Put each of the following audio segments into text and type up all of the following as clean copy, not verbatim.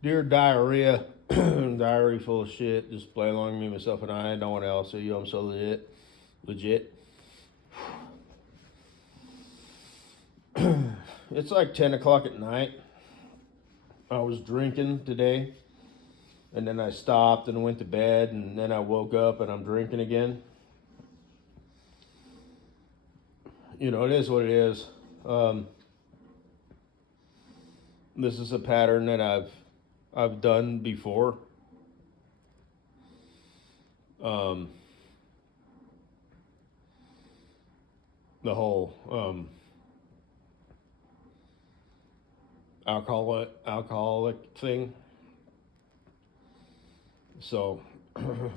Dear diarrhea, diary full of shit. Just play along me, myself, and I. No one else. So you, I'm so legit. Legit. It's like 10 o'clock at night. I was drinking today, and then I stopped and went to bed, and then I woke up and I'm drinking again. You know, it is what it is. This is a pattern that I've done before. Um, the whole alcoholic thing. So it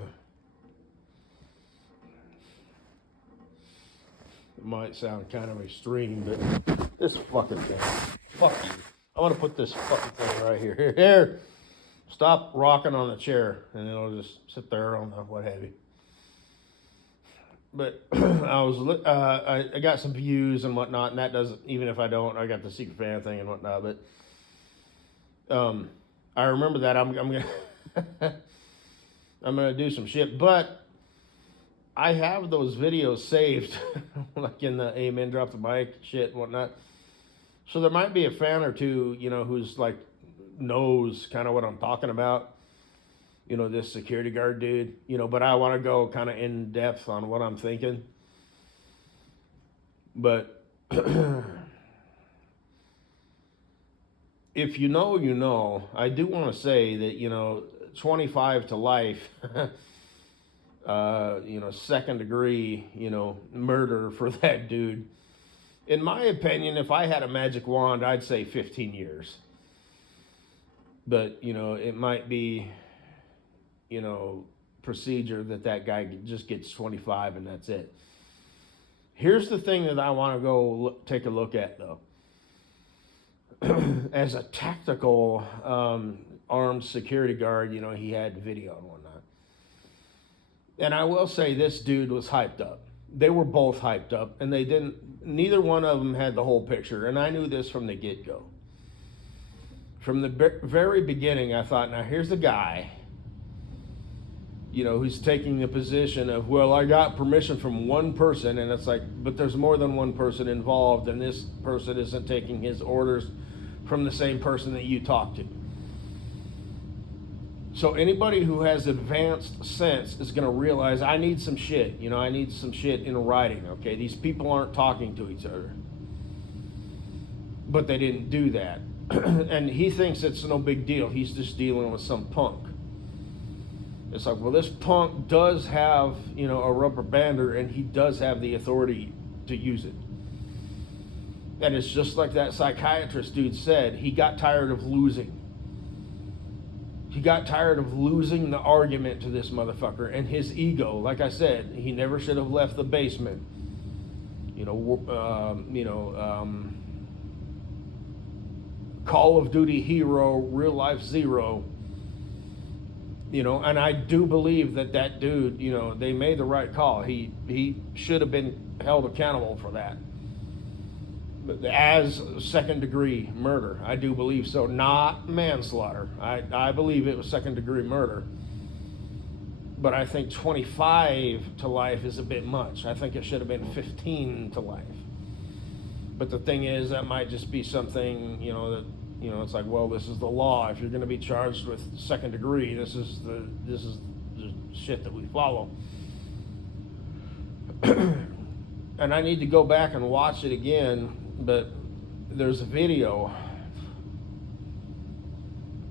might sound kind of extreme, but this fucking thing. Fuck you. I want to put this fucking thing right here. Here. Stop rocking on the chair, and it'll just sit there on the what have you. But I got some views and whatnot, and that doesn't, even if I don't, I got the secret fan thing and whatnot. But I remember that I'm gonna I'm gonna do some shit, but I have those videos saved, like in the Amen Drop the Mic shit and whatnot. So there might be a fan or two, you know, who's like knows kind of what I'm talking about. You know, this security guard dude, you know, but I want to go kind of in depth on what I'm thinking. But if you know, you know. I do want to say that, you know, 25 to life, you know, second degree, you know, murder for that dude. In my opinion, if I had a magic wand, I'd say 15 years. But, you know, it might be, you know, procedure that guy just gets 25 and that's it. Here's the thing that I want to go take a look at, though. As a tactical armed security guard, you know, he had video and whatnot. And I will say this dude was hyped up. They were both hyped up, and neither one of them had the whole picture. And I knew this from the get-go. From the very beginning, I thought, now here's a guy, you know, who's taking the position of, well, I got permission from one person, and it's like, but there's more than one person involved, and this person isn't taking his orders from the same person that you talk to. So anybody who has advanced sense is going to realize I need some shit. You know, I need some shit in writing, okay? These people aren't talking to each other. But they didn't do that. And he thinks it's no big deal. He's just dealing with some punk. It's like, well, this punk does have, you know, a rubber bander, and he does have the authority to use it. And it's just like that psychiatrist dude said, he got tired of losing. He got tired of losing the argument to this motherfucker, and his ego, like I said, he never should have left the basement. Call of Duty hero, real life zero. You know, and I do believe that dude, you know, they made the right call. He should have been held accountable for that. But as second degree murder, I do believe so. Not manslaughter. I believe it was second degree murder. But I think 25 to life is a bit much. I think it should have been 15 to life. But the thing is, that might just be something, you know, that, you know, it's like, well, this is the law. If you're going to be charged with second degree, this is the shit that we follow. And I need to go back and watch it again, but there's a video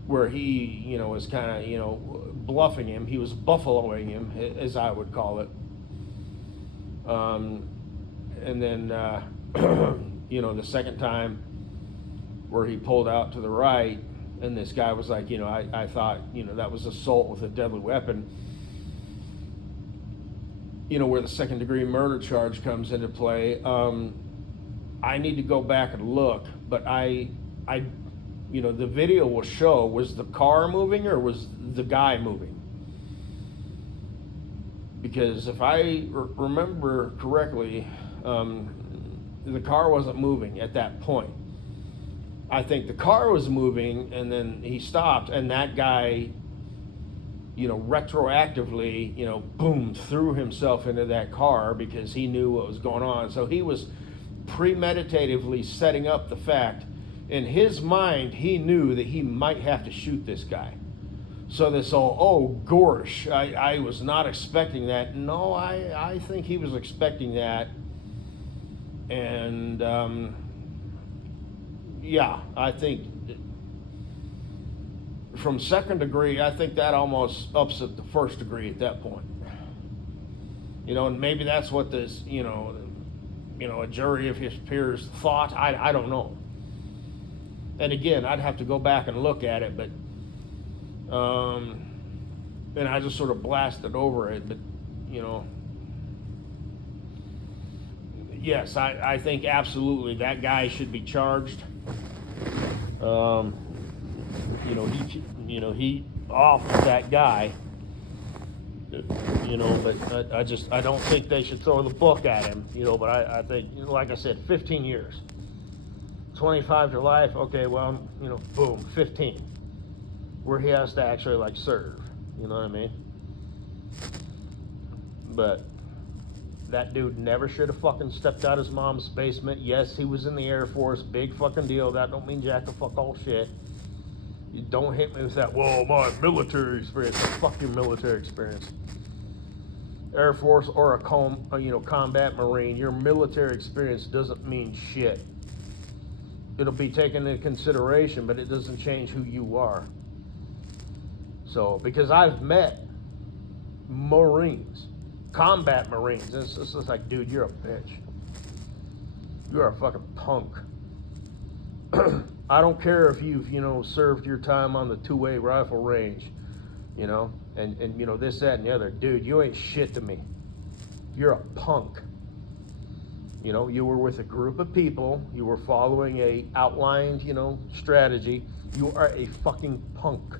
where he, you know, was kind of, you know, bluffing him. He was buffaloing him, as I would call it. And then, you know, the second time where he pulled out to the right, and this guy was like, you know, I thought, you know, that was assault with a deadly weapon. You know, where the second degree murder charge comes into play. I need to go back and look, but you know, the video will show, was the car moving or was the guy moving? Because if I remember correctly, the car wasn't moving at that point. I think the car was moving, and then he stopped, and that guy, retroactively, boom, threw himself into that car because he knew what was going on. So he was premeditatively setting up the fact. In his mind, he knew that he might have to shoot this guy. So this gosh, I was not expecting that. No, I think he was expecting that. And, I think from second degree, I think that almost ups it to first degree at that point. And maybe that's what this, a jury of his peers thought. I don't know. And again, I'd have to go back and look at it, but, and I just sort of blasted over it, but, yes, I think absolutely that guy should be charged. He off that guy, but I don't think they should throw the book at him, but I think, like I said, 15 years. 25 to life, okay, well, boom, 15. Where he has to actually, serve. You know what I mean? But that dude never should have fucking stepped out his mom's basement. Yes, he was in the Air Force, big fucking deal. That don't mean jack the fuck all shit. You don't hit me with that, well, my military experience. Fuck your military experience. Air Force or a combat Marine, your military experience doesn't mean shit. It'll be taken into consideration, but it doesn't change who you are. So, because I've met Marines, combat Marines, it's just like, dude, you're a bitch. You're a fucking punk. I don't care if you've, served your time on the two-way rifle range, and this, that, and the other. Dude, you ain't shit to me. You're a punk. You were with a group of people. You were following a outlined, strategy. You are a fucking punk.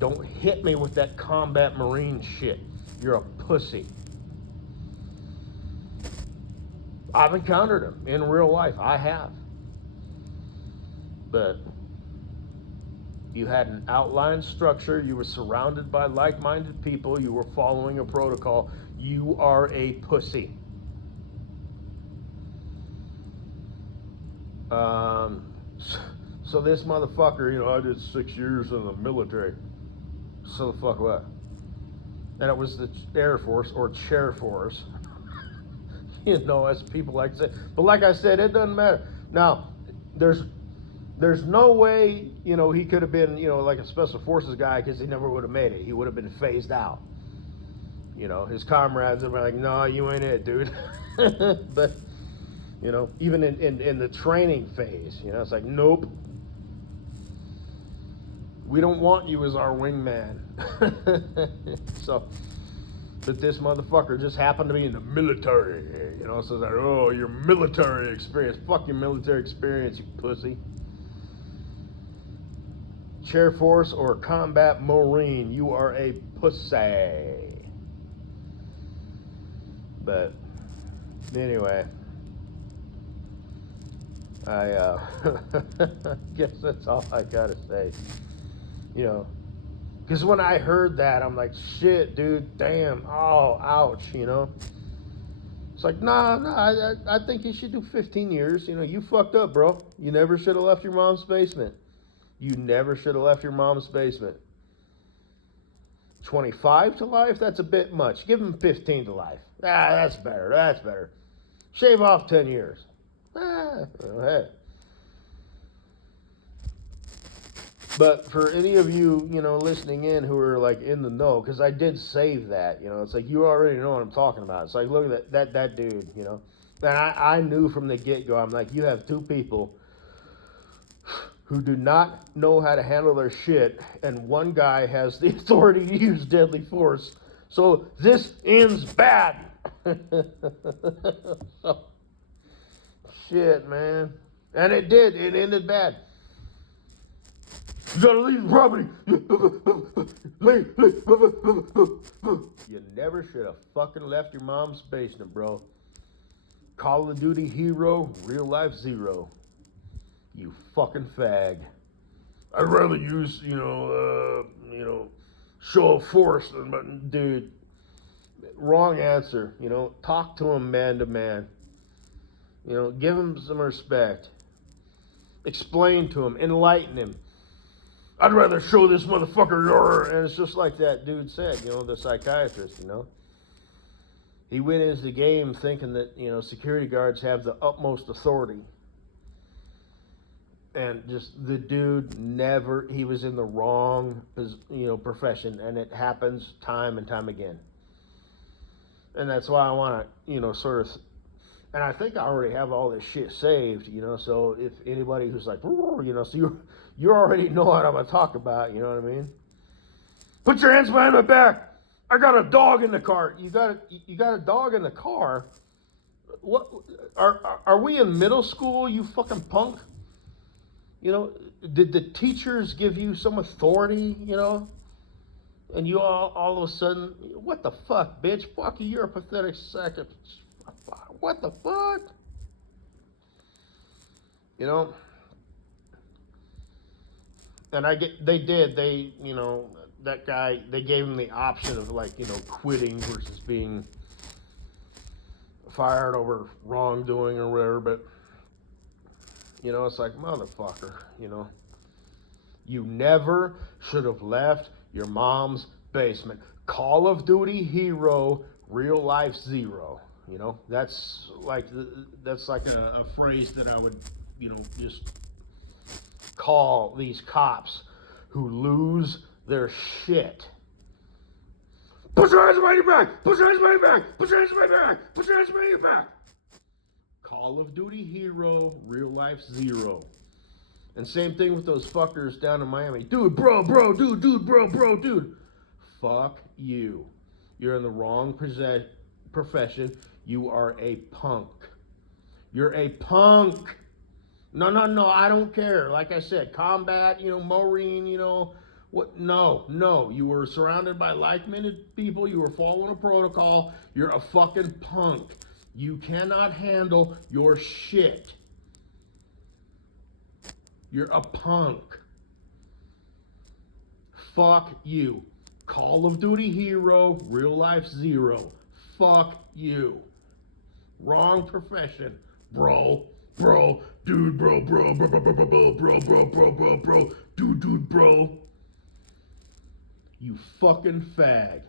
Don't hit me with that combat Marine shit. You're a pussy. I've encountered them in real life. I have. But you had an outlined structure. You were surrounded by like-minded people. You were following a protocol. You are a pussy. So this motherfucker, I did 6 years in the military. So the fuck what? And it was the Air Force or Chair Force. As people like to say. But like I said, it doesn't matter. Now, there's no way, he could have been, like a Special Forces guy, because he never would have made it. He would have been phased out. His comrades would be like, no, you ain't it, dude. But, even in the training phase, it's like, nope. We don't want you as our wingman. So, but this motherfucker just happened to be in the military, so it's like, oh, your military experience. Fuck your military experience, you pussy. Chair Force or combat Marine, you are a pussy. But anyway, I guess that's all I gotta say. Because when I heard that, I'm like, shit, dude, damn, oh, ouch, It's like, nah, I think you should do 15 years. You fucked up, bro. You never should have left your mom's basement. You never should have left your mom's basement. 25 to life? That's a bit much. Give him 15 to life. That's better. Shave off 10 years. Well, hey. But for any of you, listening in who are in the know, because I did save that, it's like, you already know what I'm talking about. It's like, look at that dude, And I knew from the get-go, I'm like, you have two people who do not know how to handle their shit, and one guy has the authority to use deadly force. So this ends bad. Shit, man. And it did. It ended bad. You gotta leave the property. Leave. You never should have fucking left your mom's basement, bro. Call of Duty hero, real life zero. You fucking fag. I'd rather use, show of force than, dude. Wrong answer. Talk to him man to man. Give him some respect. Explain to him. Enlighten him. I'd rather show this motherfucker your, and it's just like that dude said, the psychiatrist, He went into the game thinking that, security guards have the utmost authority. And just the dude he was in the wrong, profession, and it happens time and time again. And that's why I want to, sort of, and I think I already have all this shit saved, so if anybody who's like, so you already know what I'm going to talk about, you know what I mean? Put your hands behind my back. I got a dog in the car. You got a dog in the car? What, are we in middle school, you fucking punk? Did the teachers give you some authority, And you all of a sudden, what the fuck, bitch? Fuck you, you're a pathetic sack of, what the fuck? And that guy, they gave him the option of quitting versus being fired over wrongdoing or whatever, but it's like, motherfucker, you never should have left your mom's basement. Call of Duty hero, real life zero. That's like a phrase that I would, just call these cops who lose their shit. Put your hands behind your back! Put your hands behind your back! Put your hands behind your back! Put your hands behind your back! Call of Duty hero, real life zero. And same thing with those fuckers down in Miami. Dude, bro, dude. Fuck you. You're in the wrong profession. You are a punk. You're a punk. No, I don't care. Like I said, combat, Maureen, what? No. You were surrounded by like-minded people. You were following a protocol. You're a fucking punk. You cannot handle your shit. You're a punk. Fuck you. Call of Duty hero, real life zero. Fuck you. Wrong profession, bro, dude, bro, dude, bro. You fucking fag.